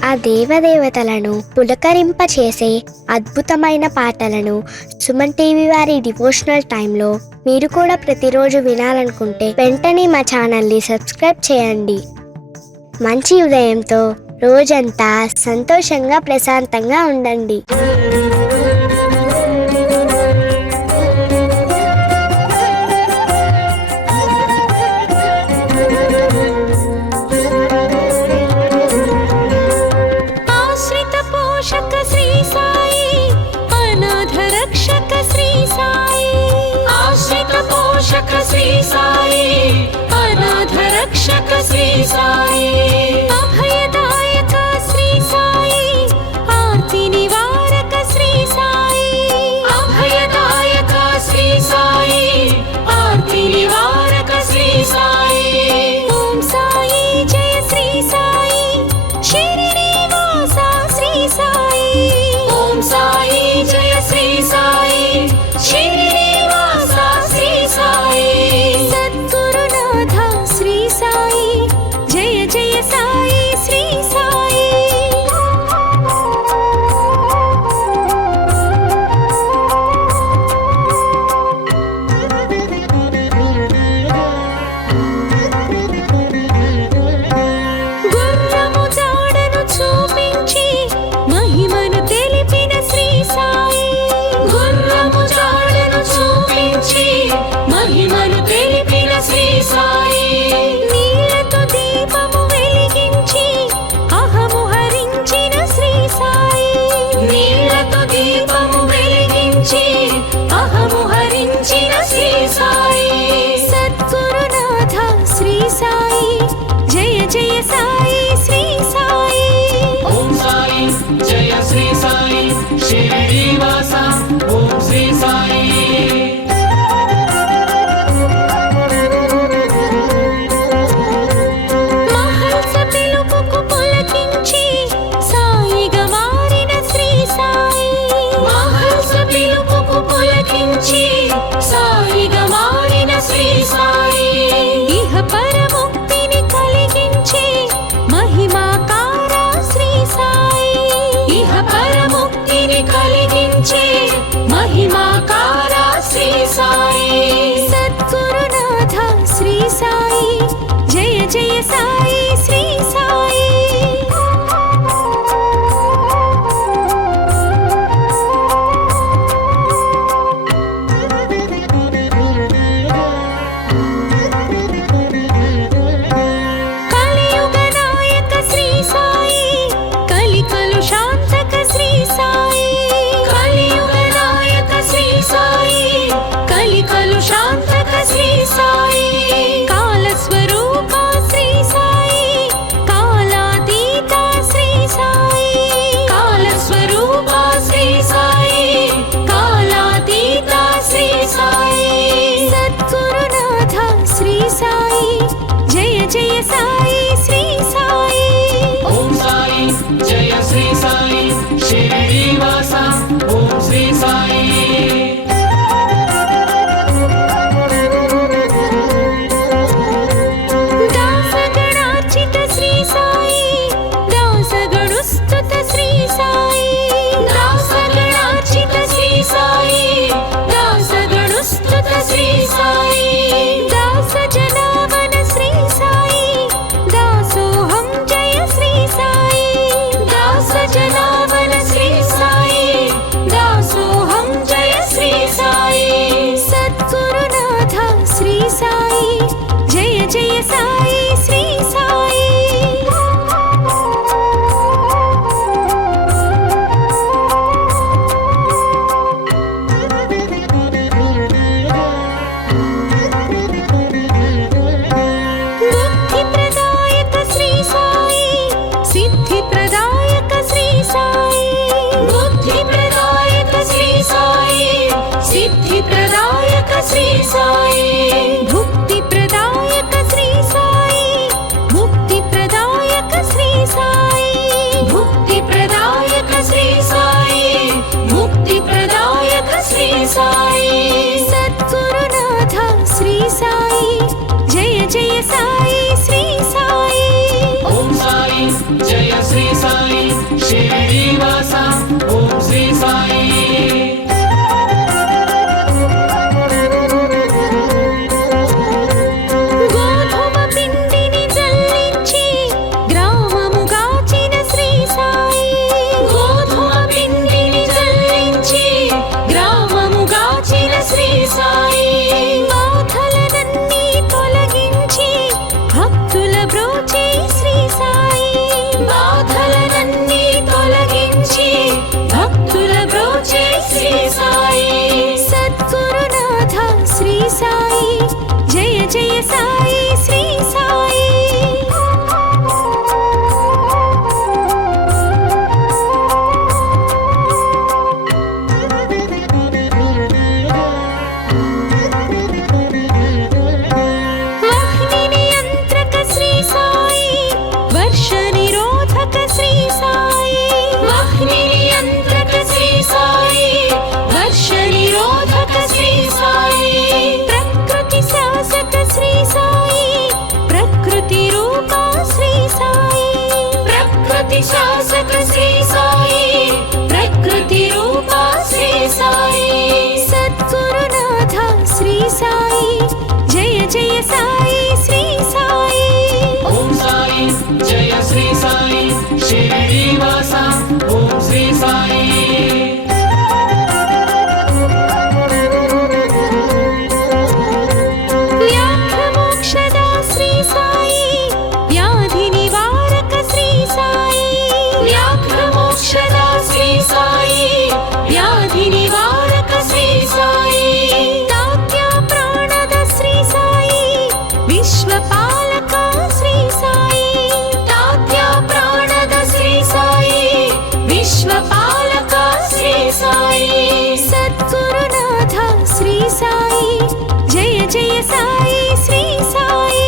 ఆ దేవదేవతలను పులకరింపచేసే అద్భుతమైన పాటలను సుమన్ టీవీ వారి డివోషనల్ టైంలో మీరు కూడా ప్రతిరోజు వినాలనుకుంటే వెంటనే మా ఛానల్ని సబ్స్క్రైబ్ చేయండి. మంచి ఉదయంతో రోజంతా సంతోషంగా ప్రశాంతంగా ఉండండి. శ్రీ సాయి అనాథ రక్షక శ్రీ సాయి అభయదాయక శ్రీ సాయి ఆర్తి నివారక శ్రీ సాయి అభయదాయక శ్రీ సాయి ఆర్తి నివారక శ్రీ సాయి ఓం సాయి జయ శ్రీ సాయి శిరిడి వాస శ్రీ సాయి ఓం సాయి జయ శ్రీ సాయి శిరిడి వాస శ్రీ సాయి సద్గురునాథ శ్రీ సాయి జయ జయ సాయి శ్రీ సాయి గుర్రము జాడను చూపించి మహిమను తెలిపిన శ్రీ సాయి గుర్రము జాడను చూపించి మహిమను తెలిపిన శ్రీ సాయి నీలతో దీపము వెలిగించి అహము హరించిన శ్రీ సాయి నీలతో దీపము వెలిగించి అహము హరించిన శ్రీ సాయి సద్గురునాథ శ్రీ సాయి జయ జయ సాయి శ్రీ సాయి ఓం సాయి జయ శ్రీ సాయి శిరిడి వాస ఓం శ్రీ సాయి మహల్స పిలుపుకు పులకించి సాయిగా మారిన శ్రీ సాయి మహల్స పిలుపుకు పులకించి సాయిగా మారిన శ్రీ సాయి ఇహ పరముక్తిని కలిగించి మహిమాకార శ్రీ సాయి ఇహ పరముక్తిని కలిగించి మహిమాకార శ్రీ సాయి సద్గురునాథ శ్రీ సాయి జయ జయ సాయి శ్రీ సాయి కలియుగ నాయక శ్రీ సాయి కలికలు శాంతక శ్రీ సాయి కలియుగ నాయక శ్రీ సాయి కలికలు శాంతక శ్రీ సాయి కాల స్వరూప శ్రీ సాయి కాలాతీత శ్రీ సాయి కాల స్వరూప శ్రీ సాయి కాలాతీత శ్రీ సాయి సద్గురునాథ శ్రీ సాయి జయ జయ సాయి శ్రీ సాయి ఓం సాయి జయ శ్రీ సాయి శిరిడి వాస ఓం శ్రీ సాయి దాసగణార్చిత శ్రీ సాయి దాసగణుస్తుత శ్రీ సాయి దాసగణార్చిత శ్రీ సాయి దాసగణుస్తుత శ్రీ సాయి దాస జనావన శ్రీ సాయి దాసోహం జయ శ్రీ సాయి దాస జనావన శ్రీ సాయి దాసోహం జయ శ్రీ సాయి సద్గురునాథ శ్రీ సాయి జయ జయ సాయి శ్రీ సాయి బుద్ధి ప్రదాయక శ్రీ సాయి సిద్ధి ప్రదాయక శ్రీ సాయి బుద్ధి ప్రదాయక శ్రీ సాయి సిద్ధి ప్రదాయక శ్రీ సాయి భుక్తి ప్రదాయక శ్రీ సాయి ముక్తి ప్రదాయక శ్రీ సాయి భుక్తి ప్రదాయక శ్రీ సాయి ముక్తి ప్రదాయక శ్రీ సాయి సద్గురునాథ శ్రీ సాయి జయ జయ సాయి శ్రీ సాయి ఓం సాయి జయ శ్రీ సాయి జయ సాయి శ్రీ సాయి. शासक श्री साई प्रकृति रूपा श्री साई. सद्गुरुनाथ श्री साई जय जय साई श्री साई. ओम साई जय श्री साई शिरडीवासा ओम श्री साई. सद्गुरुनाथ श्री साई जय जय साई श्री साई.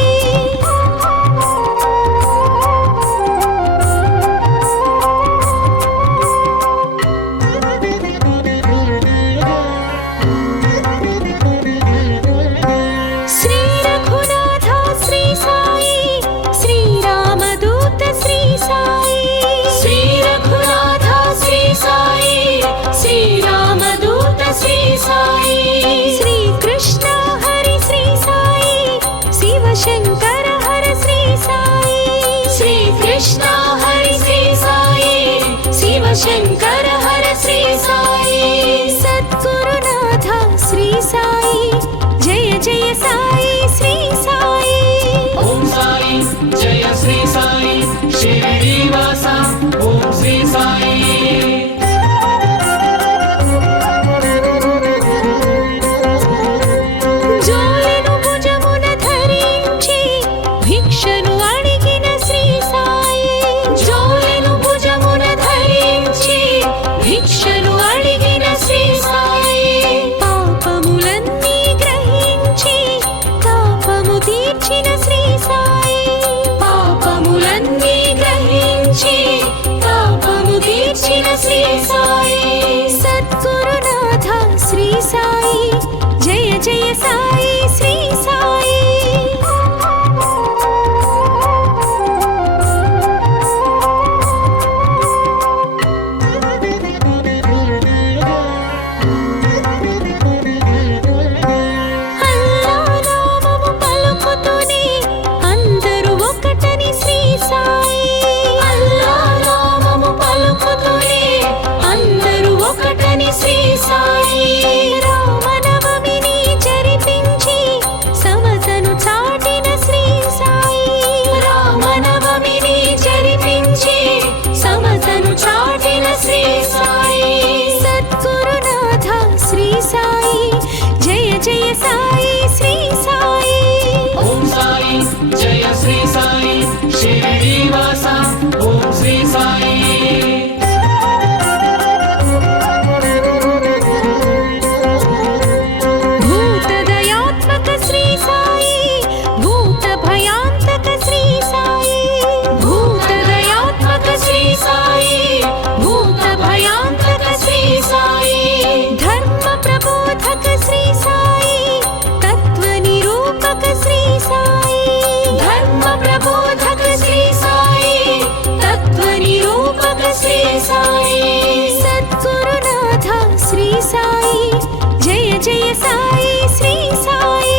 श्री रघुनाथ श्री साई श्री रामदूत श्री साई. श्री रघुनाथ श्री साई श्री रामदूत श्री साई. श्री कृष्ण हरि श्री साई शिव शंकर हर श्री साई. श्री कृष्ण हरि श्री साई शिव शंकर हर श्री साई. सद्गुरुनाथ श्री साई जय जय साई श्री साई. ओम साई जय श्री साई शिरडीवासा ओम श्री साई. सद्गुरुनाथ श्री साई जय जय साई श्री साई. రామనవమిని జరిపించి సమతను చాటిన శ్రీ సాయి. రామనవమిని జరిపించి సమతను చాటిన శ్రీ సాయి. సద్గురునాథ శ్రీ సాయి జయ జయ సాయి శ్రీ సాయి. ఓం సాయి జయ శ్రీ సాయి షిరిడీవాసా ఓం శ్రీ సాయి. सद्गुरुनाथ श्री साई जय जय साई श्री साई.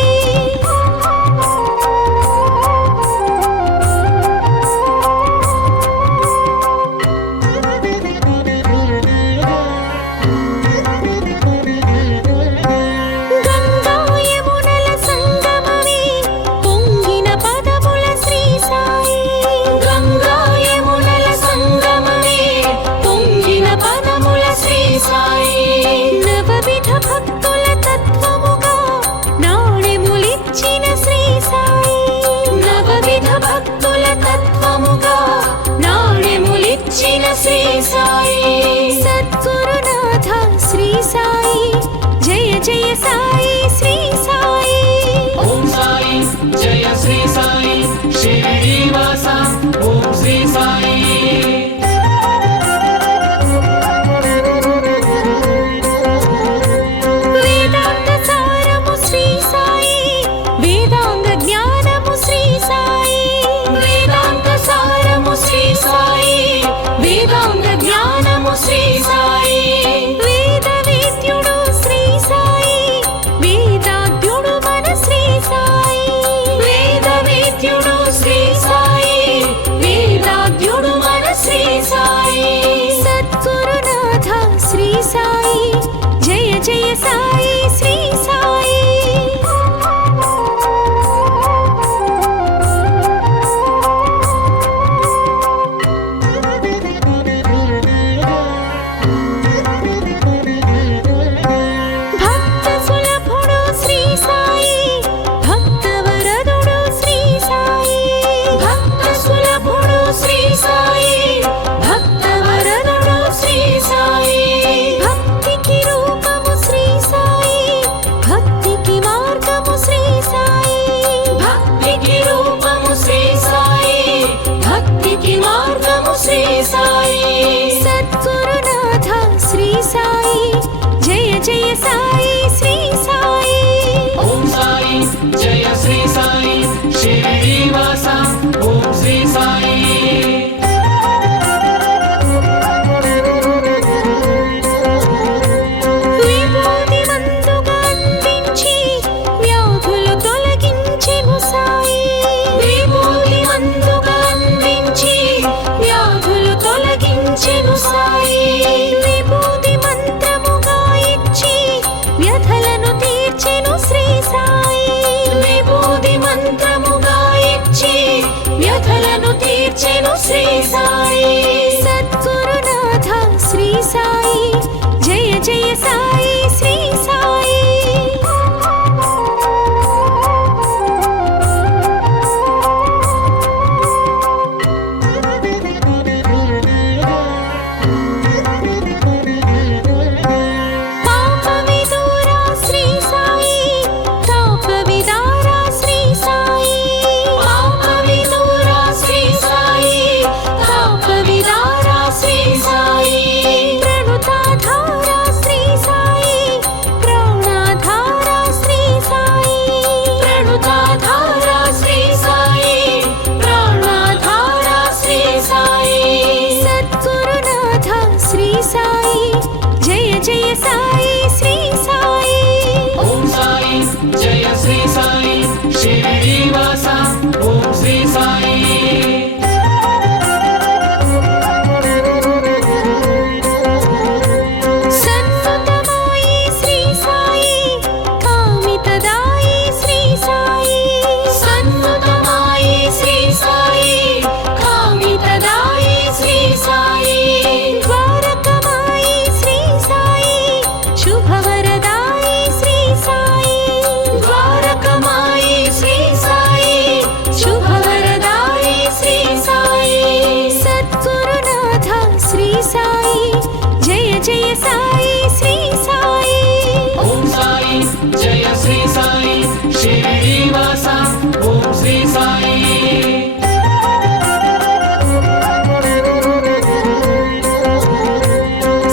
భక్తుల తత్వముగా వరించిన శ్రీ సాయి సద్గురునాథ శ్రీ సాయి జయ జయ సాయి శ్రీ సాయి ఓం సాయి జయ శ్రీ సాయి షిరిడీవాస ఓం శ్రీ సాయి వేదాంత సారము శ్రీ సాయి వేదాంగ జ్ఞానము శ్రీ సాయి వేదాంత సారము శ్రీ సాయి వేదాంగ జ్ఞానము శ్రీ సాయి వేద వేద్యుడు శ్రీ సాయి వేదాద్యుడు మన శ్రీ సాయి వేద వేద్యుడు శ్రీ సాయి వేదాద్యుడు మన శ్రీ సాయి సద్గురునాథ శ్రీ సాయి జయ జయ సాయి శ్రీ సాయి భక్త సులభుడు శ్రీ సాయి భక్త వరదుడు శ్రీ సాయి భక్త సులభుడు శ్రీ సాయి భక్త వరదుడు శ్రీ సాయి భక్తికి రూపము శ్రీ సాయి భక్తికి మార్గము శ్రీ సాయి భక్తికి రూపము శ్రీ సాయి భక్తికి మార్గము శ్రీ సాయి సద్గురునాథ శ్రీ సాయి జయ జయ సాయి శ్రీ సాయి ఓం సాయి జయ శ్రీ సాయి షిరిడీవాస ఓం శ్రీ సాయి విభూతి మందుగా అందించి వ్యాధులు తొలగించెను సాయి విభూతి మందుగా అందించి వ్యాధులు తొలగించెను సాయి విభూతి మంత్రముగా ఇచ్చి వ్యధలను తీర్చెను శ్రీ సాయి విభూతి మంత్రముగా ఇచ్చి వ్యధలను తీర్చెను శ్రీ సాయి సద్గురునాథ శ్రీ సాయి జయ జయ సాయి శ్రీ సాయి పాప విదూరా శ్రీ సాయి తాప విదారా శ్రీ సాయి పాప విదూరా శ్రీ సాయి తాప విదారా శ్రీ సాయి ప్రణుతాధారా శ్రీ సాయి ప్రాణాధారా శ్రీ సాయి ప్రణుతాధారా శ్రీ సాయి ప్రాణాధారా శ్రీ సాయి సద్గురునాథ శ్రీ సాయి జయ జయ సాయి శ్రీ సాయి ఓం సాయి జయ శ్రీ సాయి షిరిడీవాస ఓం శ్రీ సాయి సన్నుతమాయి శ్రీ సాయి కామితదాయి శ్రీ సాయి సన్నుతమాయి శ్రీ సాయి కామితదాయి శ్రీ సాయి ద్వారకమాయి శ్రీ సాయి శుభవరదాయి శ్రీ సాయి ద్వారకమాయి శ్రీ సాయి శుభవరదాయి శ్రీ సాయి సద్గురునాథ శ్రీ సాయి జయ జయ సాయి శ్రీ సాయి ఓం సాయి జయ శ్రీ సాయి షిరిడీవాస ఓం శ్రీ సాయి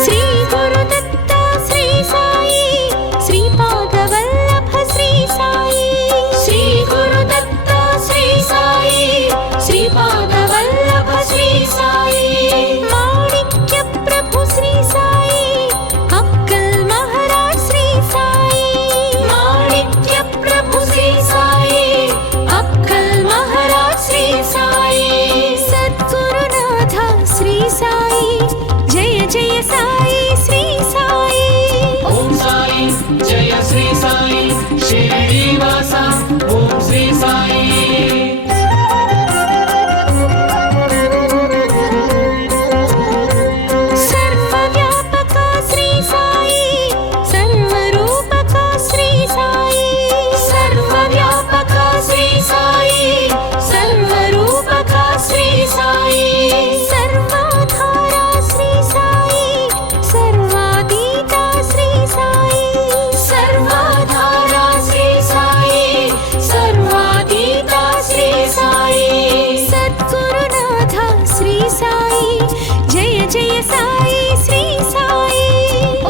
శ్రీ గురుదత్త శ్రీ సాయి శ్రీపాద వల్లభ శ్రీ సాయి శ్రీ గురుదత్త శ్రీ సాయి శ్రీపాద వల్లభ శ్రీ సాయి మాణిక్య ప్రభు శ్రీ సాయి అక్కల్ మహారాజ్ శ్రీ సాయి మాణిక్య ప్రభు శ్రీ సాయి అక్కల్ మహారాజ్ శ్రీ సాయి సద్గురునాథ శ్రీ సాయి జయ జయ సాయి శ్రీ సాయి ఓం సాయి జయ శ్రీ సాయి షిరిడీవాస ఓం శ్రీ సాయి సర్వవ్యాపక శ్రీ సాయి సర్వరూపక శ్రీ సాయి సర్వవ్యాపక శ్రీ సాయి సర్వరూపక శ్రీ సాయి సర్వాధార జయ సాయి శ్రీ సాయి.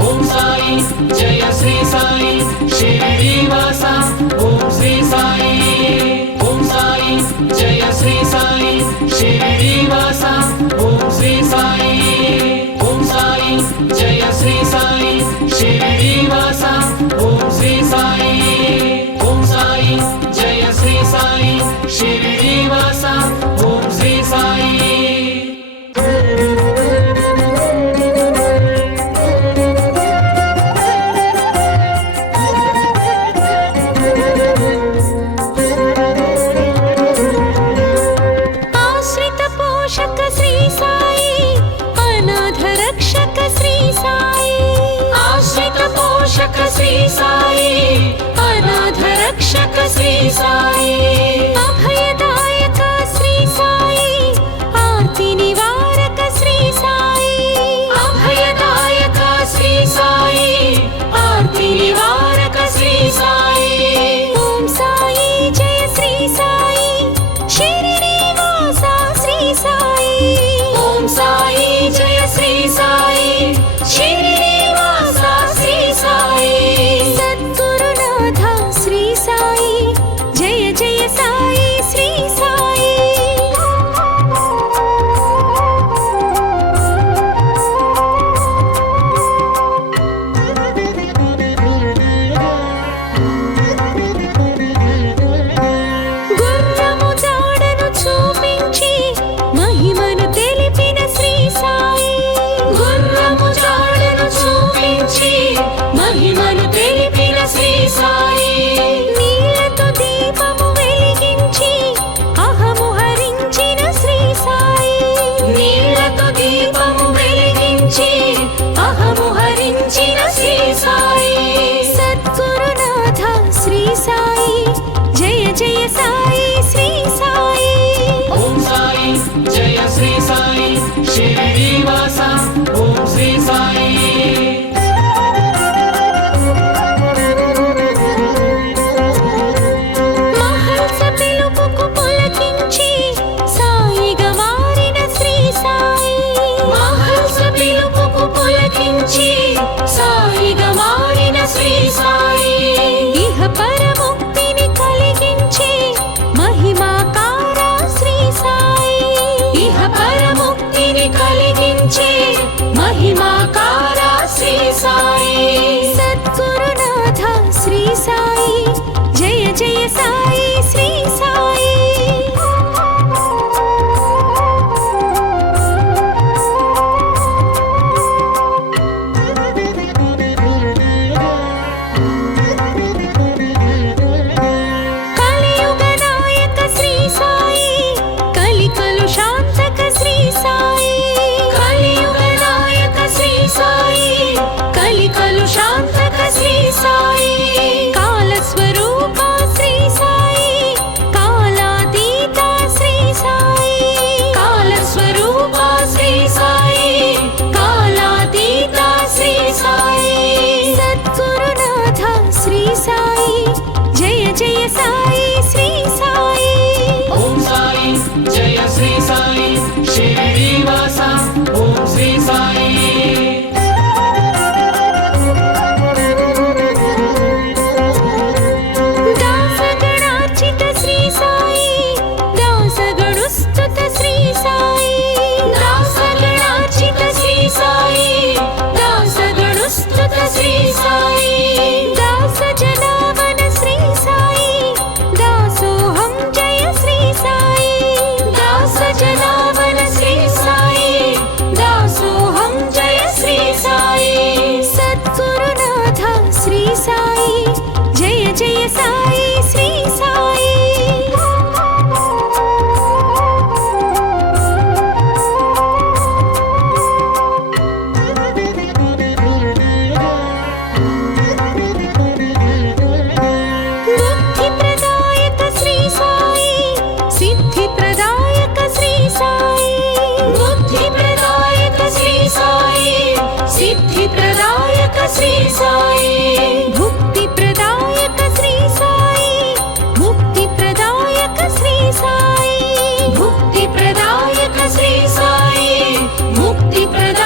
ఓం సాయి జయ శ్రీ సాయి షిరిడీవాస ఓం శ్రీ సాయి. ఓం సాయి జయ శ్రీ సాయి షిరిడీవాస ఓం శ్రీ సాయి. ఓం సాయి జయ శ్రీ సాయి షిరిడీవాస ఓం శ్రీ సాయి. ఓం సాయి జయ శ్రీ సాయి షిరిడీవాస ఓం శ్రీ సాయి. ఆశ్రిత పోషక శ్రీ సాయి, అనాథ రక్షక శ్రీ సాయి. ఆశ్రిత పోషక శ్రీ సాయి అనాథ రక్షక శ్రీ సాయి. అభయదాయక శ్రీ సాయి, ఆర్తి నివారక శ్రీ సాయి. అభయదాయక శ్రీ సాయి ఆర్తి నివారక శ్రీ సాయి. ఓం సాయి జయ శ్రీ సాయి షిరిడీవాస శ్రీ సాయి. ఓం సాయి జయ శ్రీ సాయి షిరిడీవాస శ్రీ సాయి. సద్గురునాథ శ్రీ సాయి జయ జయ సాయి శ్రీ సాయి. గుర్రము జాడను చూపించి మహిమను తెలిపిన శ్రీ సాయి. గుర్రము జాడను చూపించి మహిమను తెలిపిన శ్రీ సాయి. నీళ్లతో దీపము వెలిగించి అహము హరించిన శ్రీ సాయి. నీళ్లతో దీపము వెలిగించి అహము హరించిన శ్రీ సాయి. సద్గురునాథ శ్రీ సాయి జయ జయ సాయి శ్రీ సాయి. ఓం సాయి జయ శ్రీ సాయి షిరిడీవాస ఓం శ్రీ సాయి. మహల్స పిలుపుకు పులకించి సాయిగా మారిన శ్రీ సాయి. మహల్స పిలుపుకు పులకించి సాయిగా మారిన శ్రీ సాయి. ఇహ పరముక్తిని కలిగించి మహిమాకార శ్రీ సాయి. ఇహ పరముక్తిని కలిగించే మహిమాకార శ్రీ సాయి. సద్గురునాథ శ్రీ సాయి జయ జయ సాయి శ్రీ సాయి. కలియుగ నాయక శ్రీ సాయి, కలికలు శాంతక శ్రీ సాయి. కలియుగ నాయక శ్రీ సాయి కలికలు శాంతక శ్రీ సాయి. కాలస్వరూప శ్రీ సాయి, కాలాతీత శ్రీ సాయి. కాలస్వరూప శ్రీ సాయి కాలాతీత శ్రీ సాయి. సద్గురునాథ శ్రీ సాయి జయ జయ సాయి శ్రీ సాయి. ఓం సాయి జయ శ్రీ సాయి షిరిడీవాస ఓం శ్రీ సాయి. దాసగణార్చిత శ్రీ సాయి, దాసగణుస్తుత శ్రీ సాయి. దాసగణార్చిత శ్రీ సాయి దాసగణుస్తుత శ్రీ సాయి. దాస జనావన శ్రీ సాయి, దాసోహం జయ శ్రీ సాయి. దాస జనావన శ్రీ సాయి దాసోహం జయ శ్రీ సాయి. సద్గురునాథ శ్రీ సాయి జయ జయ సాయి శ్రీ సాయి. బుద్ధి ప్రదాయక శ్రీ సాయి, సిద్ధి ప్రదాయక శ్రీ సాయి. బుద్ధి ప్రదాయక శ్రీ సాయి సిద్ధి ప్రదాయక శ్రీ సాయి. భుక్తి ప్రదాయక శ్రీ సాయి, ముక్తి ప్రదాయక శ్రీ సాయి. భుక్తి ప్రదాయక శ్రీ సాయి ముక్తి ప్రదాయక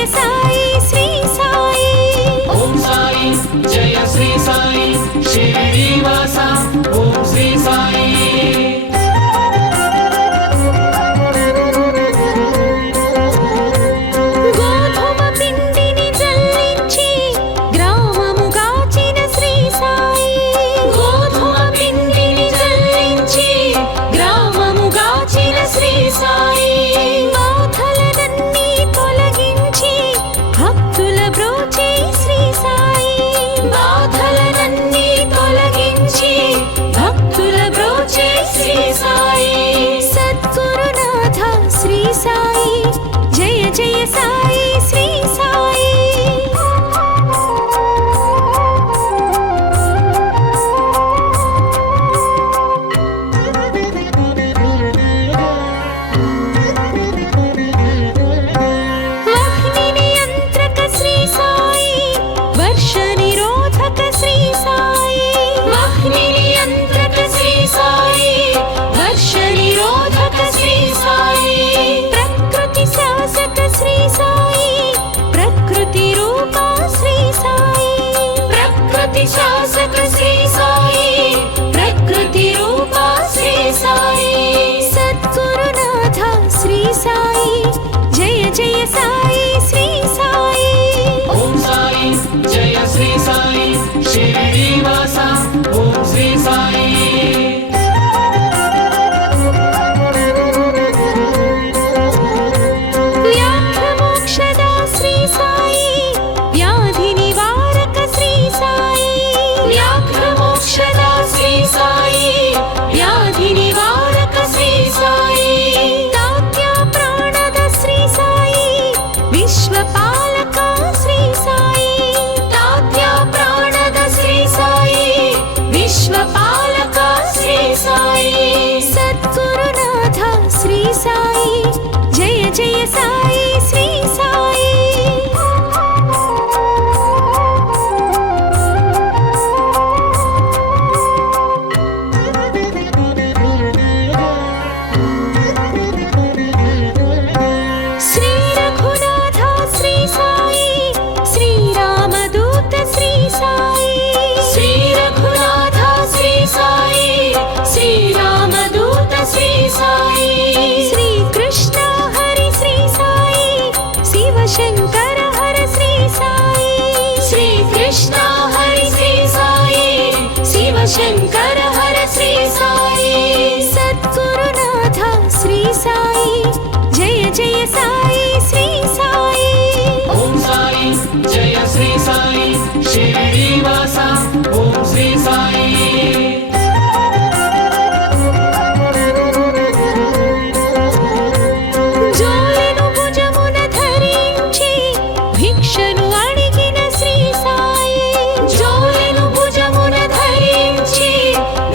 జయ సాయి శ్రీ సాయి ఓం సాయి జయ శ్రీ సాయి శిరిడీవాస ఓం శ్రీ సాయి గోధుమ పిండిని జల్లించి గ్రామము గాచిన శ్రీ సాయి గోధుమ పిండిని జల్లించి గ్రామము గాచిన శ్రీ సాయి బాధలనన్నీ తొలగించి భక్తుల బ్రోచే శ్రీ సాయి బాధలనన్నీ తొలగించి భక్తుల బ్రోచే శ్రీ సాయి సద్గురునాథ శ్రీ సాయి జయ జయ సాయి శ్రీ సాయి వహ్ని నియంత్రక శ్రీ సాయి వర్ష నిరోధక శ్రీ సాయి వహ్ని నియంత్రక శ్రీ సాయి వర్ష నిరోధక శ్రీ సాయి ప్రకృతి శాసక శ్రీ సాయి ప్రకృతి రూప శ్రీ సాయి ప్రకృతి శాసక శ్రీ సాయి ప్రకృతి రూప శ్రీ సాయి సద్గురునాథ శ్రీ సాయి జయ జయ సాయి శ్రీ సాయి ఓం సాయి జయ శ్రీ సాయి శిరిడీవాస ఓం శ్రీ సాయి వ్యాఘ్రమోక్షద శ్రీ సాయి వ్యాధి నివారక శ్రీ సాయి వ్యాఘ్రమోక్షద శ్రీ సాయి వ్యాధి నివారక శ్రీ సాయి దాత్య ప్రాణద శ్రీ సాయి విశ్వపాలక శ్రీ సాయి దాత్య ప్రాణద శ్రీ సాయి విశ్వపాలక శ్రీ సాయి సద్గురునాథ శ్రీ సాయి జయ జయ సాయి శ్రీ సాయి శ్రీ రఘునాథ శ్రీ సాయి శ్రీరామదూత శ్రీ సాయి శ్రీ రఘునాథ శ్రీ సాయి శ్రీరామదూత శ్రీ సాయి శ్రీ కృష్ణ హరి శ్రీ సాయి శివశంకర హర శ్రీ సాయి శ్రీ కృష్ణ హరి శ్రీ సాయి శివశంకర హర శ్రీ సాయి సద్గురునాథ శ్రీ సాయి జయ జయ సాయి శ్రీ సాయి ఓం సాయి జయ శ్రీ సాయి శిరిడీవాస ఓం శ్రీ సాయి జోలెను భుజమున ధరించి భిక్షను అడిగిన శ్రీ సాయి జోలెను భుజమున ధరించి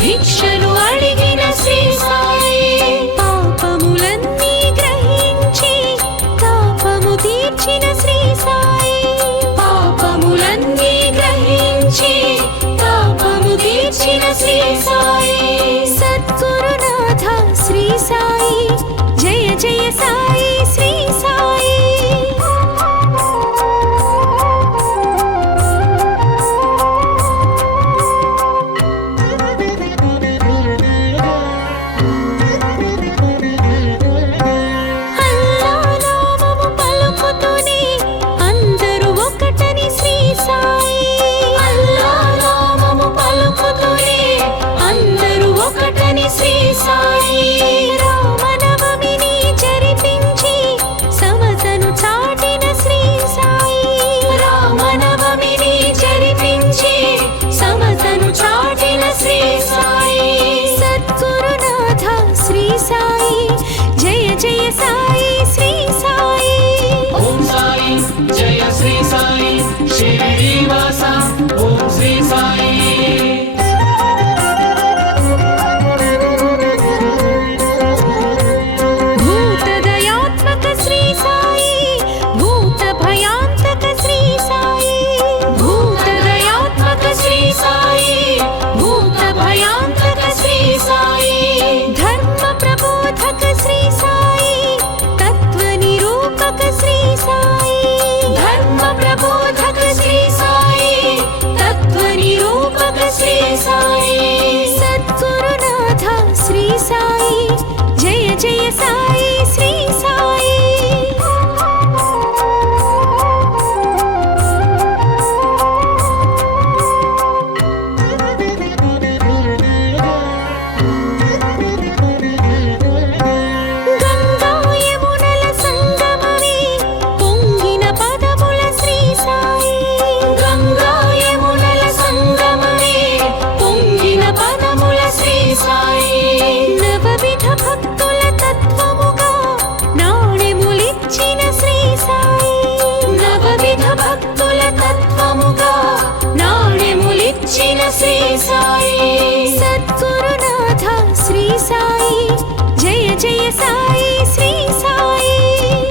భిక్షను అడిగిన శ్రీ సాయి పాపములన్నీ గ్రహించి తాపము తీర్చిన శ్రీ సాయి పాపములన్నీ గ్రహించి తాపము తీర్చిన శ్రీ సాయి సద్గురునాథ శ్రీ సాయి జయ జయ సాయి శ్రీ సాయి అల్లా నామము పలుకుతూనే అందరూ ఒకటని శ్రీ సాయి అల్లా నామము పలుకుతూనే అందరూ ఒకటని శ్రీ సాయి రామనవమిని జరిపించి సమతను చాటిన శ్రీ సాయి రామనవమిని జరిపించి సమతను చాటిన శ్రీ సాయి సద్గురునాథ శ్రీ సాయి జయ జయ సాయి శ్రీ సాయి ఓం సాయి జయ శ్రీ సాయి శిరిడీవాస ఓం శ్రీ సాయి భూతదయాత్మక శ్రీ సాయి భూత భయాంతక శ్రీ సాయి భూతదయాత్మక శ్రీ సాయి భూత భయాంతక శ్రీ సాయి ధర్మ ప్రబోధక శ్రీ సాయి సాయి సద్గురునాథ శ్రీ సాయి జయ జయ సాయి శ్రీ సాయి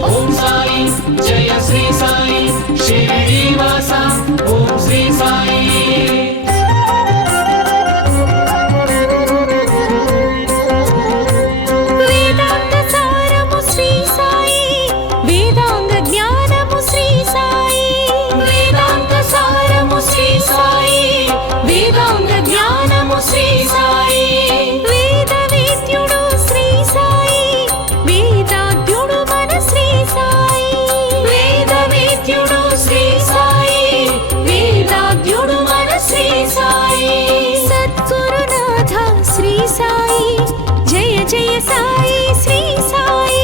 ఓం సాయి జయ శ్రీ సాయి షిరిడీవాస ఓం శ్రీ సాయి వేదాంత సారము శ్రీ సాయి వేదాంగ జ్ఞానము శ్రీ సాయి వేదాంత సారము శ్రీ సాయి వేదాంగ జ్ఞానము శ్రీ సాయి వేద వేద్యుడు శ్రీ సాయి వేదాద్యుడు మన శ్రీ సాయి వేద వేద్యుడు శ్రీ సాయి వేదాద్యుడు మన శ్రీ సాయి సద్గురునాథ శ్రీ సాయి జయ జయ సాయి శ్రీ సాయి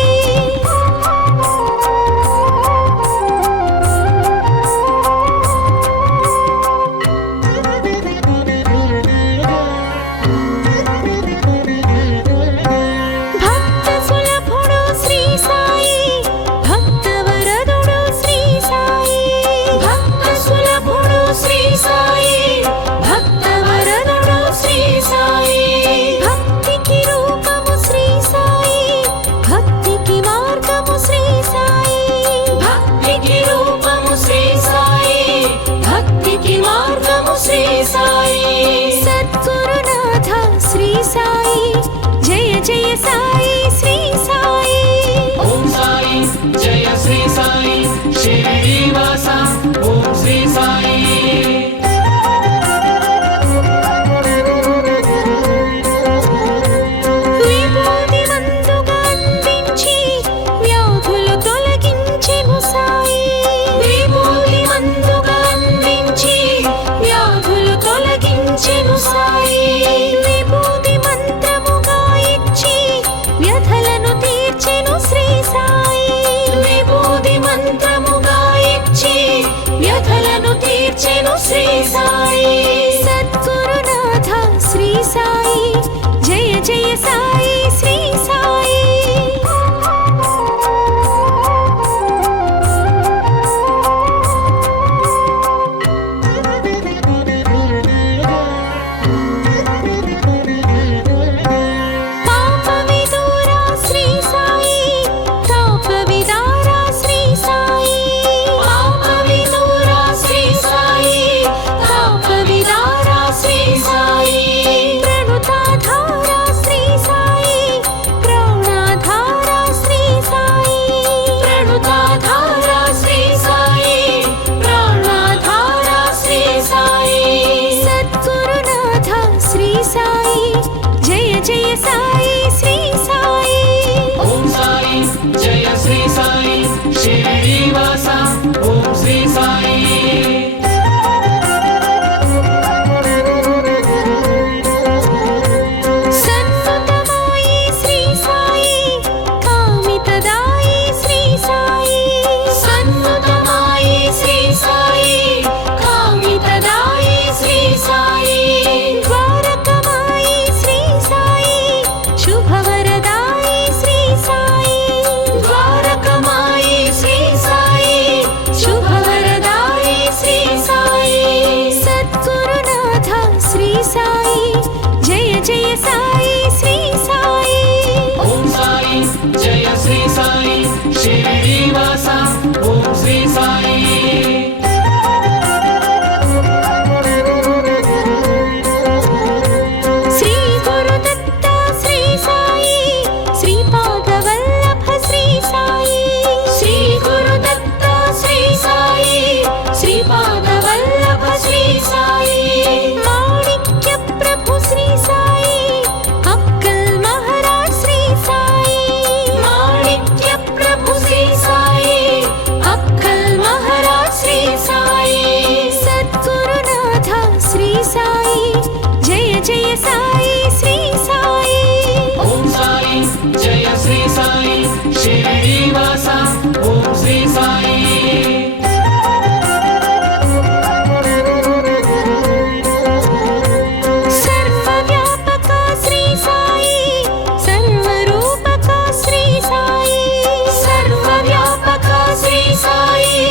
భక్త సులభుడు శ్రీ సాయి భక్త వరదుడు శ్రీ సాయి భక్త సులభుడు శ్రీ సాయి భక్త వరదుడు శ్రీ సాయి భక్తికి రూపము శ్రీ సాయి భక్తికి మార్గము శ్రీ సాయి భక్తికి రూపము శ్రీ సాయి భక్తికి మార్గము శ్రీ సాయి సద్గురునాథ శ్రీ సాయి జయ జయ సాయి శ్రీ సాయి ఓం సాయి జయ శ్రీ సాయి షిరిడీవాస ఓం శ్రీ సాయి విభూతి మందుగా అందించి వ్యాధులు తొలగించెను సాయి విభూతి మందుగా అందించి వ్యాధులు తొలగించెను సాయి విభూతి మంత్రముగా ఇచ్చి వ్యధలను తీర్చెను శ్రీ సాయి విభూతి మంత్రముగా ఇచ్చి వ్యధలను తీర్చెను శ్రీ సాయి సద్గురునాథ శ్రీ సాయి జయ జయ సాయి శ్రీ సాయి పాప విదూర శ్రీ సాయి తాప విదార శ్రీ సాయి పాప విదూర శ్రీ సాయి తాప విదార శ్రీ సాయి ప్రణుతాధార శ్రీ సాయి ప్రాణాధార శ్రీ సాయి ప్రణుతాధార శ్రీ సాయి ప్రాణాధార శ్రీ సాయి సద్గురునాథ శ్రీ సాయి జయ జయ సాయి శ్రీ సాయి ఓం సాయి జయ శ్రీ సాయి షిరిడీవాస ఓం శ్రీ సాయి సన్నుతమాయి శ్రీ సాయి కామితదాయి శ్రీ సాయి సన్నుతమాయి శ్రీ సాయి కామితదాయి శ్రీ సాయి ద్వారకమాయి శ్రీ సాయి శుభవరదాయి శ్రీ సాయి ద్వారకమాయి శ్రీ సాయి శుభవరదాయి శ్రీ సాయి సద్గురునాథ శ్రీ సాయి జయ జయ సాయి శ్రీ సాయి ఓం సాయి జయ శ్రీ సాయి షిరిడీవాస ఓం శ్రీ సాయి శ్రీ గురుదత్త శ్రీ సాయి శ్రీపాద వల్లభ శ్రీ సాయి శ్రీ గురుదత్త శ్రీ సాయి శ్రీపాద వల్లభ శ్రీ సాయి మాణిక్య ప్రభు శ్రీ సాయి అక్కల్ మహారాజ్ శ్రీ సాయి మాణిక్య ప్రభు శ్రీ సాయి అక్కల్ మహారాజ్ శ్రీ సాయి సద్గురునాథ శ్రీ సాయి జయ జయ సాయి శ్రీ సాయి ఓం సాయి జయ శ్రీ సాయి షిరిడీవాస ఓం శ్రీ సాయి సర్వవ్యాపక శ్రీ సాయి సర్వరూపక శ్రీ సాయి సర్వవ్యాపక శ్రీ సాయి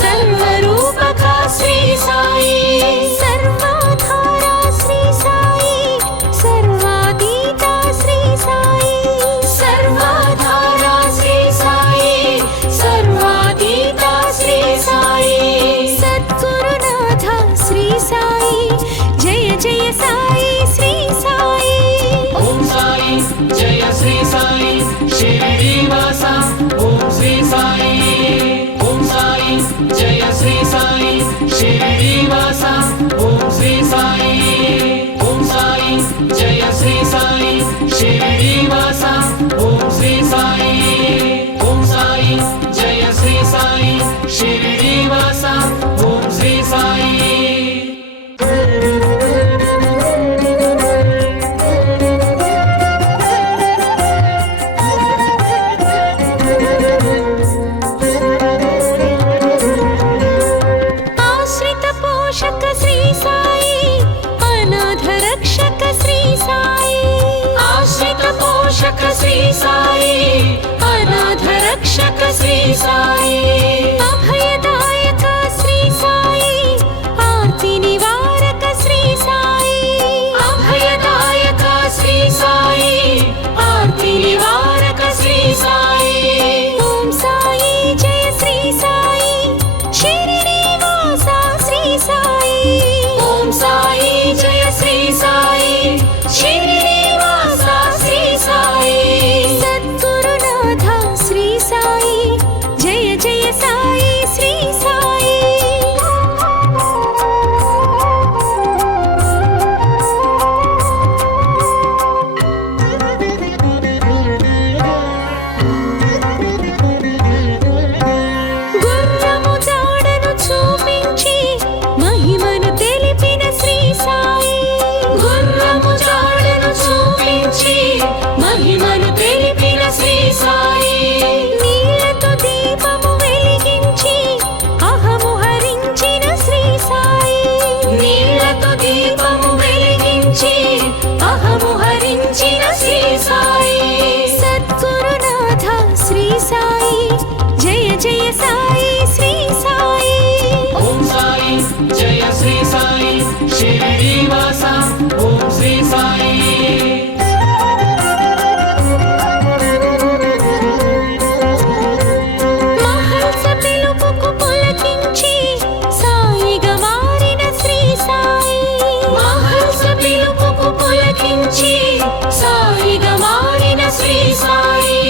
సర్వరూపక శ్రీ సాయి సర్వాధార శ్రీ సాయి శ్రీ సాయి. ఓం సాయి జయ శ్రీ సాయి షిరిడీవాస ఓం శ్రీ సాయి. మహల్స పిలుపుకు పులకించి సాయిగా మారిన శ్రీ సాయి. మహల్స పిలుపుకు పులకించి సాయిగా మారిన శ్రీ సాయి.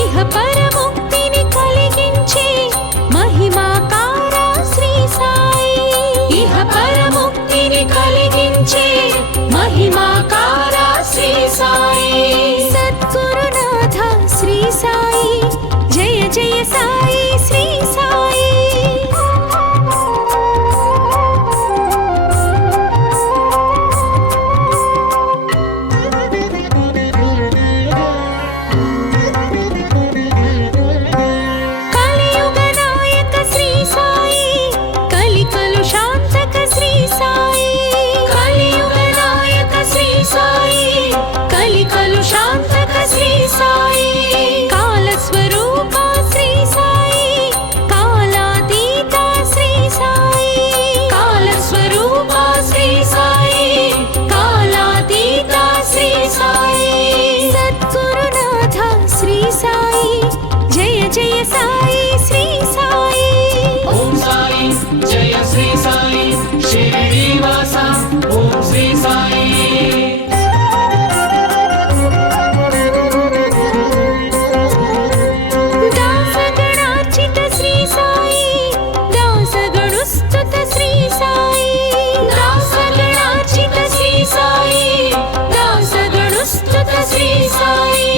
ఇహ పరముక్తిని కలిగించే మహిమాకార శ్రీ సాయి. ఇహ పరముక్తిని కలిగించే మహిమాకార శ్రీ సాయి. సద్గురునాథ శ్రీ సాయి జయ జయ సాయి శ్రీ సాయి. కలియుగ నాయక శ్రీ సాయి కలి కలుషాంతక శ్రీ సాయి. కలియుగ నాయక శ్రీ సాయి కలి కలుషాంతక శ్రీ సాయి. కాల స్వరూప శ్రీ సాయి కాలాతీత శ్రీ సాయి. కాల స్వరూప శ్రీ సాయి కాలాతీత శ్రీ సాయి. సద్గురునాథ శ్రీ సాయి జయ జయ సాయి శ్రీ సాయి. ఓం సాయి జయ శ్రీ సాయి షిరిడీవాస ఓం శ్రీ సాయి. దాసగణార్చిత శ్రీ సాయి దాసగణుస్తుత శ్రీ సాయి. దాసగణార్చిత శ్రీ సాయి దాసగణుస్తుత శ్రీ సాయి.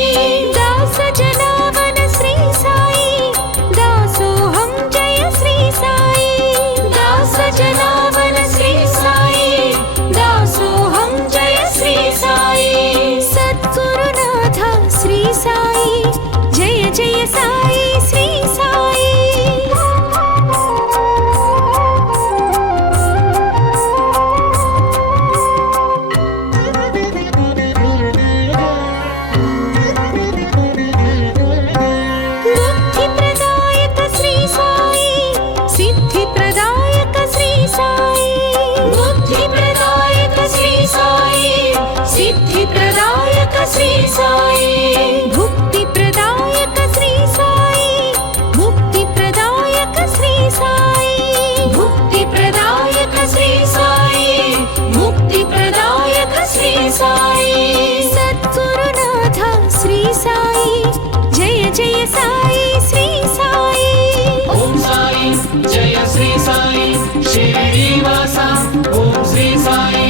దాస జనావన శ్రీ సాయి దాసోహం జయ శ్రీ సాయి. దాస జనావన శ్రీ సాయి దాసోహం జయ శ్రీ సాయి. సద్గురునాథ శ్రీ సాయి జయ జయ సాయి శ్రీ సాయి. బుద్ధి ప్రదాయక శ్రీ సాయి సిద్ధి ప్రదాయక శ్రీ సాయి. బుద్ధి ప్రదాయక శ్రీ సాయి సిద్ధి ప్రదాయక శ్రీ సాయి. భుక్తి ప్రదాయక శ్రీ సాయి ముక్తి ప్రదాయక శ్రీ సాయి. భుక్తి ప్రదాయక శ్రీ సాయి ముక్తి ప్రదాయక శ్రీ సాయి. సద్గురునాథ శ్రీ సాయి జయ జయ సాయి శ్రీ సాయి. ఓం సాయి జయ శ్రీ సాయి షిరిడీవాస ఓం శ్రీ సాయి.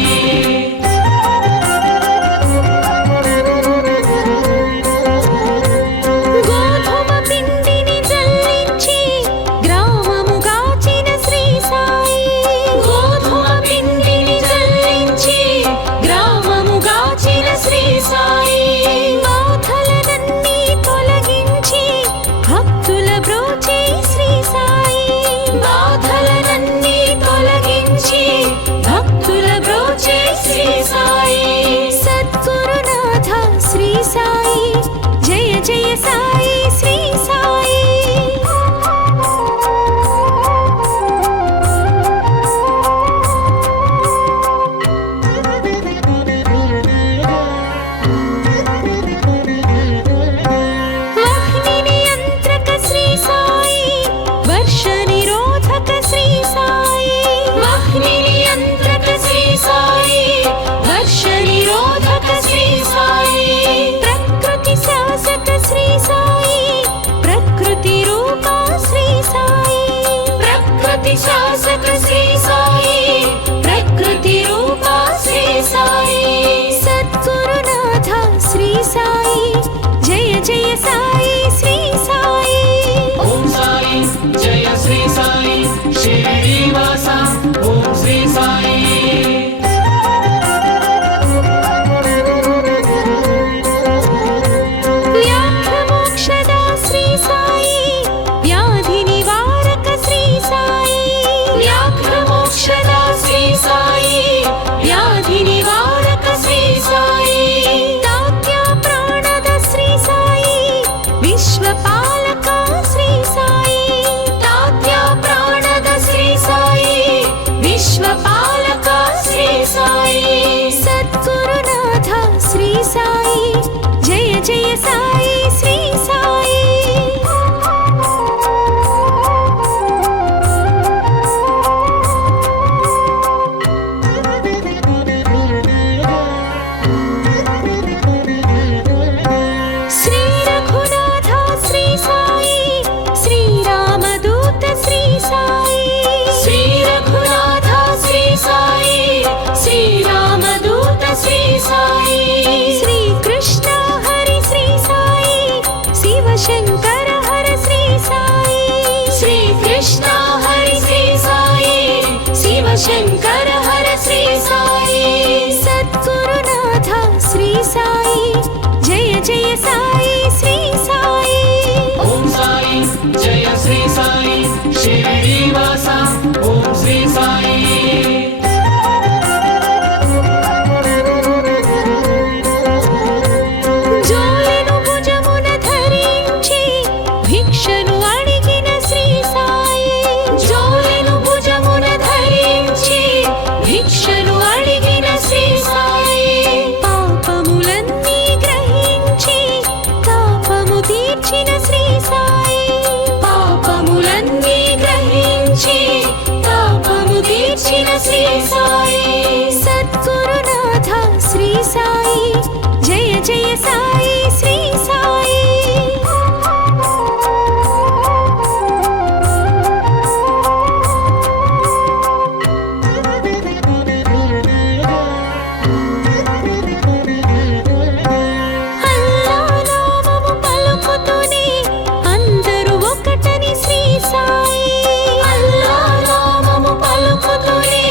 గోధుమ పిండిని జల్లించి గ్రామముగాచిన శ్రీ సాయి. గోధుమ పిండిని జల్లించి గ్రామముగాచిన శ్రీ సాయి. బాధలనన్నీ తొలగించి భక్తుల బ్రోచే శ్రీ సాయి. బాధలనన్నీ తొలగించి భక్తుల బ్రోచే శ్రీ సాయి. సద్గురునాథ శ్రీ సాయి జయ జయ సాయి శ్రీ సాయి. వహ్ని నియంత్రక శ్రీ సాయి వర్ష నిరోధక శ్రీ సాయి. వహ్ని నియంత్రక శ్రీ సాయి వర్ష నిరోధక శ్రీ సాయి. ప్రకృతి శాసక శ్రీ సాయి ప్రకృతి రూప శ్రీ సాయి. ప్రకృతి శాసక శ్రీ సాయి ప్రకృతి రూప శ్రీ సాయి. సద్గురునాథ శ్రీ సాయి జయ జయ సాయి శ్రీ సాయి. ఓం సాయి జయ శ్రీ సాయి షిరిడీవాస ఓం శ్రీ సాయి. వ్యాఘ్రమోక్షద శ్రీ సాయి వ్యాధి నివారక శ్రీ సాయి. వ్యాఘ్రమోక్షద శ్రీ సాయి వ్యాధి నివారక శ్రీ సాయి. దాత్య ప్రాణద శ్రీ సాయి జయ సాయి శ్రీ సాయి. శ్రీ రఘునాథ శ్రీ సాయి శ్రీరామదూత శ్రీ సాయి. శ్రీ రఘునాథ శ్రీ సాయి శ్రీరామదూత శ్రీ సాయి. శ్రీ కృష్ణ హరి శ్రీ సాయి శివశంకర హర శ్రీ సాయి. శ్రీ కృష్ణ హరి శ్రీ సాయి శివశంకర హర శ్రీ సాయి. సద్గురునాథ శ్రీ సాయి జయ జయ సాయి శ్రీ సాయి. ఓం సాయి జయ శ్రీ సాయి షిరిడీవాస ఓం శ్రీ సాయి. జోలెను భుజమున ధరించి భిక్షను అడిగిన శ్రీ సాయి. జోలెను భుజమున ధరించి భిక్షను అడిగిన శ్రీ సాయి. పాపములన్నీ గ్రహించి తాపము తీర్చిన శ్రీ సాయి. పాపములన్నీ గ్రహించి తాపము తీర్చిన శ్రీ సాయి. సద్గురునాథ శ్రీ సాయి జయ జయ సాయి శ్రీ సాయి. అల్లా నామము పలుకుతూనే అందరూ ఒకటని శ్రీ సాయి. అల్లా నామము పలుకుతూనే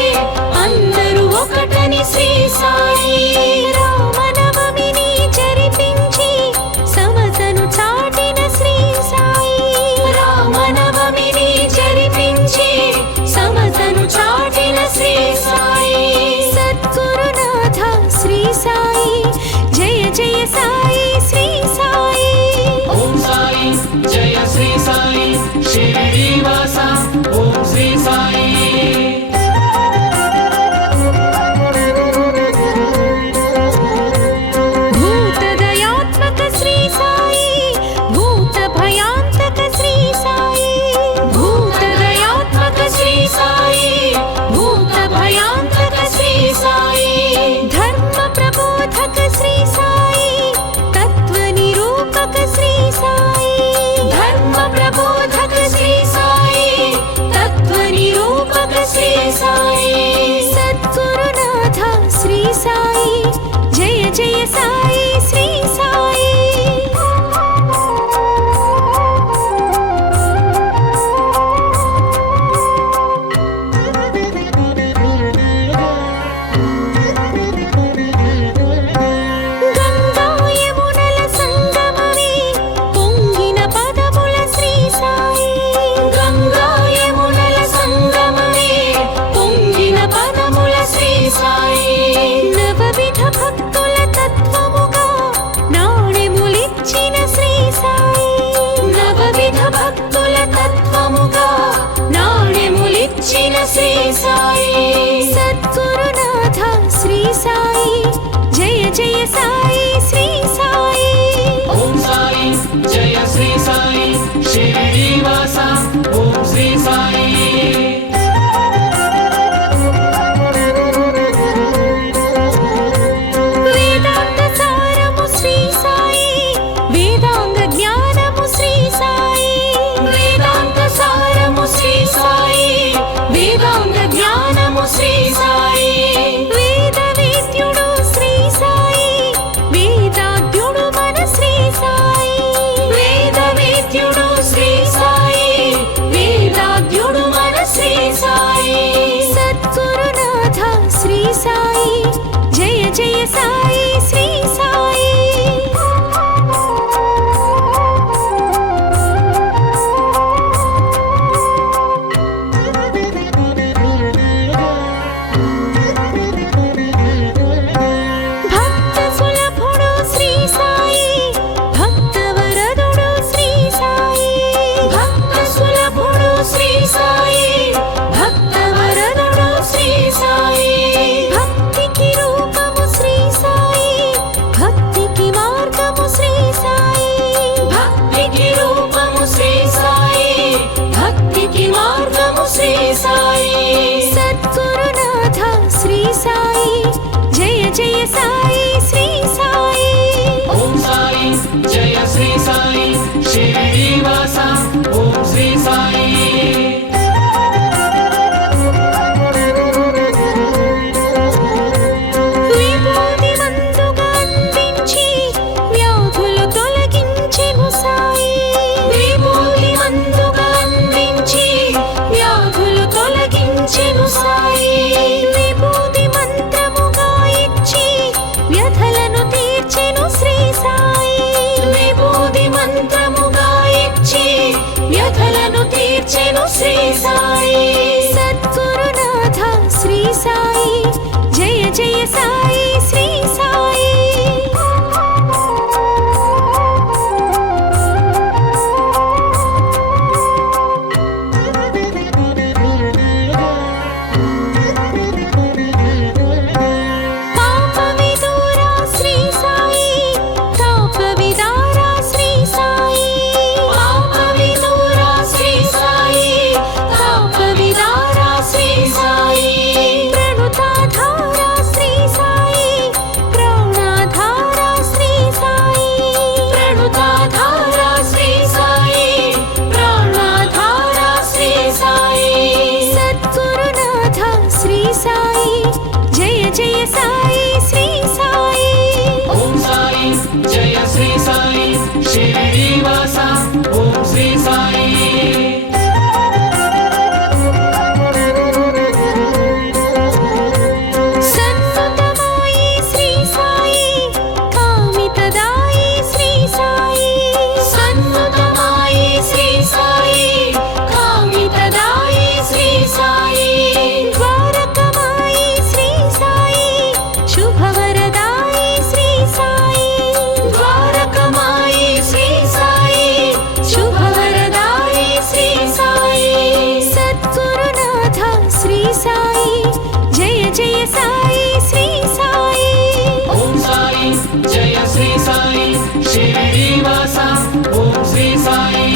అందరూ ఒకటని శ్రీ సాయి. రామనవమిని జరిపించి సమతను చాటిన శ్రీ సాయి. రామనవమిని జరిపించి సమతను చాటిన శ్రీ సాయి. సద్గురునాథ శ్రీ సాయి జయ జయ సాయి శ్రీ సాయి. ఓం సాయి జయ శ్రీ సాయి షిరిడీవాస ఓం శ్రీ సాయి. భూతదయాత్మక శ్రీ సాయి భూత భయాంతక శ్రీ సాయి. భూతదయాత్మక శ్రీ సాయి భూత భయాంతక శ్రీ సాయి. ధర్మ ప్రబోధక శ్రీ సాయి తత్వ నిరూపక శ్రీ సాయి. ధర్మ ప్రబోధక శ్రీ సాయి తత్వ నిరూపక శ్రీ సాయి. సద్గురునాథ శ్రీ సాయి జయ జయ సాయి శ్రీ సాయి. గంగా యమునల సంగమమే పొంగిన పదముల శ్రీ సాయి. గంగా యమునల సంగమమే పొంగిన పదముల శ్రీ సాయి. నవవిధ భక్తుల తత్వముగా నాణెములిచ్చిన శ్రీ సాయి. నవవిధ భక్తుల తత్వముగా నాణెములిచ్చిన శ్రీ సాయి. సద్గురునాథ శ్రీ సాయి జయ జయ సాయి శ్రీ సాయి. ఓం సాయి జయ శ్రీ సాయి షిరిడీవాస ఓం శ్రీ సాయి. వేదాంత సారము శ్రీ సాయి వేదాంగ జ్ఞానము శ్రీ సాయి. వేదాంత సారము శ్రీ సాయి వేదాంగ జ్ఞానము శ్రీ సాయి. వేద వేద్యుడు శ్రీ సాయి వేదాద్యుడు మన శ్రీ సాయి. వేద వేద్యుడు శ్రీ సాయి వేదాద్యుడు మన శ్రీ సాయి. సద్గురునాథ శ్రీ సాయి జయ జయ సాయి శ్రీ సాయి. భక్త సులభుడు శ్రీ సాయి భక్తవరదుడు శ్రీ సాయి. భక్త సులభుడు శ్రీ సాయి భక్తవరదుడు శ్రీ సాయి. భక్తికి రూపము శ్రీ సాయి సాయి శ్రీ సాయి. ఓం సాయి జయ శ్రీ సాయి శిరిడీవాస ఓం శ్రీ సాయి. విభూతి మందుగా అందించి వ్యాధులు తొలగించెను సాయి. విభూతి మందుగా అందించి వ్యాధులు తొలగించెను సాయి. విభూతి మంత్రముగా ఇచ్చి వ్యధలను తీర్చెను శ్రీ సాయి. విభూతి మంత్రముగా ఇచ్చి వ్యధలను తీర్చెను శ్రీ సాయి. సద్గురునాథ శ్రీ సాయి జయ జయ సాయి శ్రీ సాయి. పాప విదూరా శ్రీ సాయి తాప విదారా శ్రీ సాయి. పాప విదూరా శ్రీ సాయి తాప విదారా శ్రీ సాయి. ప్రణుతాధారా శ్రీ సాయి ప్రాణాధారా శ్రీ సాయి. ప్రణుతాధారా శ్రీ సాయి ప్రాణాధారా శ్రీ సాయి. సద్గురునాథ శ్రీ సాయి జయ జయ సాయి శ్రీ సాయి. ఓం సాయి జయ శ్రీ సాయి శిరిడీవాస ఓం శ్రీ సాయి. సన్నుతమాయి శ్రీ సాయి కామితదాయి శ్రీ సాయి. సన్నుతమాయి శ్రీ సాయి కామితదాయి శ్రీ సాయి. ద్వారకమాయి శ్రీ సాయి శుభవరదాయి శ్రీ సాయి. ద్వారకమాయి శ్రీ సాయి శుభవరదాయి శ్రీ సాయి. సద్గురునాథ శ్రీ సాయి జయ జయ సాయి శ్రీ సాయి. ఓం సాయి జయ శ్రీ సాయి శిరిడీవాస ఓం శ్రీ సాయి.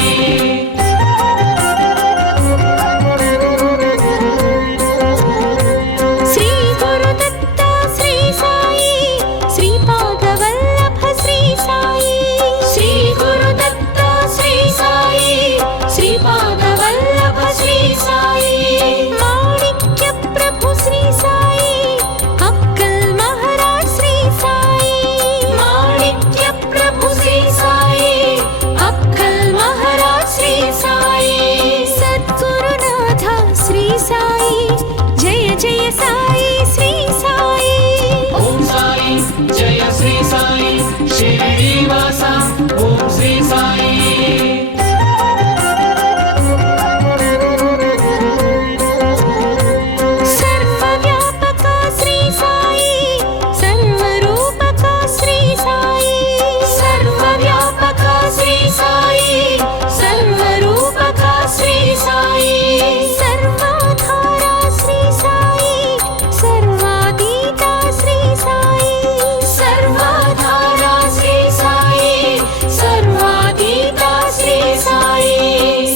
శ్రీ గురుదత్త శ్రీ సాయి శ్రీపాదవల్లభ శ్రీ సాయి. శ్రీ గురుదత్త శ్రీ సాయి శ్రీపాదవల్లభ శ్రీ సాయి. మాణిక్య ప్రభు శ్రీ సాయి అక్కల్ మహారాజ్ శ్రీ సాయి. మాణిక్య ప్రభు శ్రీ సాయి అక్కల్ మహారాజ్ శ్రీ సాయి. సద్గురునాథ శ్రీ సాయి జయ జయ సాయి శ్రీ సాయి. ఓం సాయి జయ శ్రీ సాయి శిరిడీవాస ఓం శ్రీ సాయి. సర్వవ్యాపక శ్రీ సాయి సర్వరూపక శ్రీ సాయి. సర్వవ్యాపక శ్రీ సాయి సర్వరూపక శ్రీ సాయి. సర్వాధార శ్రీ సాయి సర్వాతీత శ్రీ సాయి. సర్వాధార శ్రీ సాయి సర్వాతీత శ్రీ సాయి.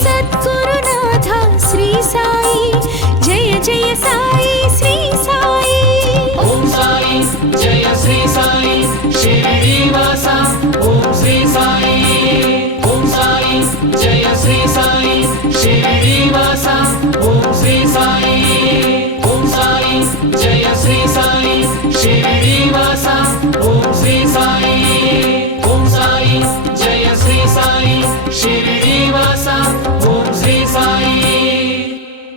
సద్గురునాథ శ్రీ సాయి జయ జయ సాయి శ్రీ సాయి. ఓం సాయి జయ